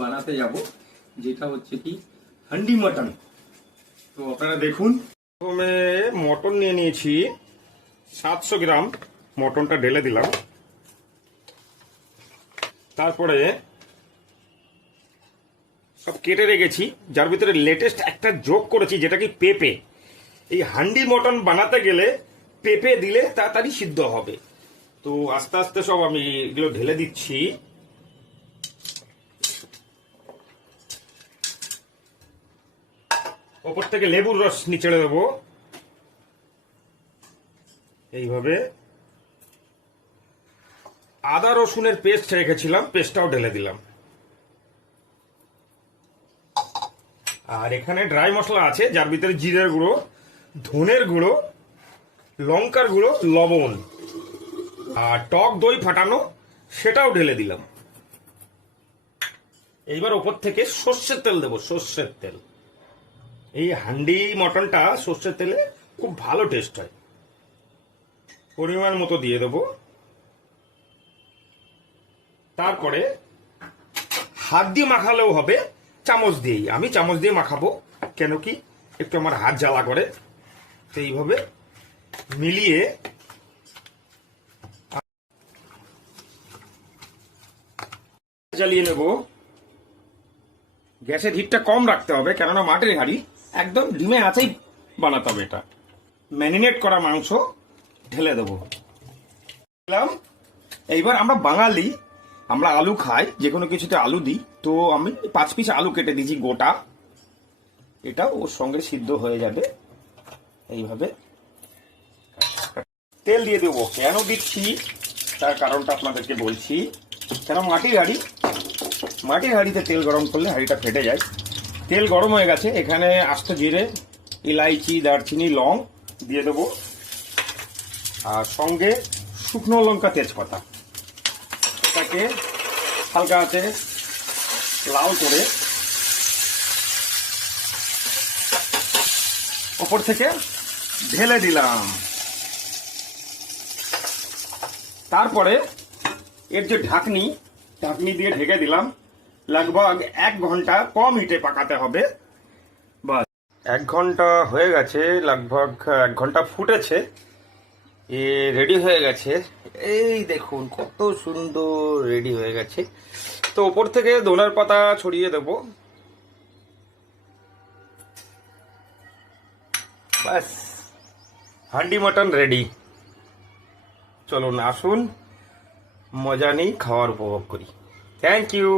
বানাতে যাব, যেটা হচ্ছে কি হান্ডি মটন। তো আপনারা দেখুন, প্রথমে মটন নিয়ে নিয়েছি 700 গ্রাম। মটনটা ঢেলে দিলাম। তারপরে সব কেটে রেখেছি, যার ভিতরে লেটেস্ট একটা যোগ করেছি, যেটা কি পেঁপে। এই হান্ডি মটন বানাতে গেলে পেঁপে দিলে তাড়াতাড়ি সিদ্ধ হবে। তো আস্তে আস্তে সব আমি এগুলো ঢেলে দিচ্ছি। ওপর থেকে লেবুর রস নিচড়ে দেবো এইভাবে। আদা রসুনের পেস্ট রেখেছিলাম, পেস্টটাও ঢেলে দিলাম। আর এখানে ড্রাই মশলা আছে, যার ভিতরে জিরের গুঁড়ো, ধনের গুঁড়ো, লঙ্কার গুঁড়ো, লবণ আর টক দই ফাটানো, সেটাও ঢেলে দিলাম। এইবার ওপর থেকে সর্ষের তেল দেবো, সর্ষের তেল। এই হান্ডি মটনটা সর্ষের তেলে খুব ভালো টেস্ট হয়। পরিমাণ মতো দিয়ে দেবো। তারপরে হাত দিয়ে মাখালেও হবে, চামচ দিয়েই। আমি চামচ দিয়ে মাখাবো, কেন কি একটু আমার হাত জ্বালা করে। তো এইভাবে মিলিয়ে জ্বালিয়ে নেব। গ্যাসের হিটটা কম রাখতে হবে, কেননা মাটির হাঁড়ি, একদম ডিমে আছেই বানাতে হবে। এটা ম্যারিনেট করা মাংস ঢেলে দেবো। এইবার আমরা বাঙালি, আমরা আলু খাই, যে কোনো কিছুতে আলু দিই। তো আমি 5 পিস আলু কেটে দিয়েছি গোটা। এটা ওর সঙ্গে সিদ্ধ হয়ে যাবে এইভাবে। তেল দিয়ে দেবো। কেন দিচ্ছি তার কারণটা আপনাদেরকে বলছি। কেন মাটির হাঁড়িতে তেল গরম করলে হাঁড়িটা ফেটে যায়। তেল গরম হয়ে গেছে, এখানে আস্ত জিরে, ইলাইচি, দারচিনি, লং দিয়ে দেবো। আর সঙ্গে শুকনো লঙ্কা, তেজপাতা। এটাকে হালকা আছে লাল করে ওপর থেকে ঢেলে দিলাম। তারপরে এর যে ঢাকনি দিয়ে ঢেকে দিলাম। লগভগ 1 ঘন্টা কম হিটে পাকাতে হবে। বাস 1 ঘন্টা হয়ে গেছে, লগভগ 1 ঘন্টা ফুটেছে, এ রেডি হয়ে গেছে। এই দেখুন কত সুন্দর রেডি হয়ে গেছে। তো ওপর থেকে ধনের পাতা ছড়িয়ে দেব। ব্যাস, হান্ডি মটন রেডি। চলুন আসুন মজা নেই, খাওয়ার উপভোগ করি। Thank you.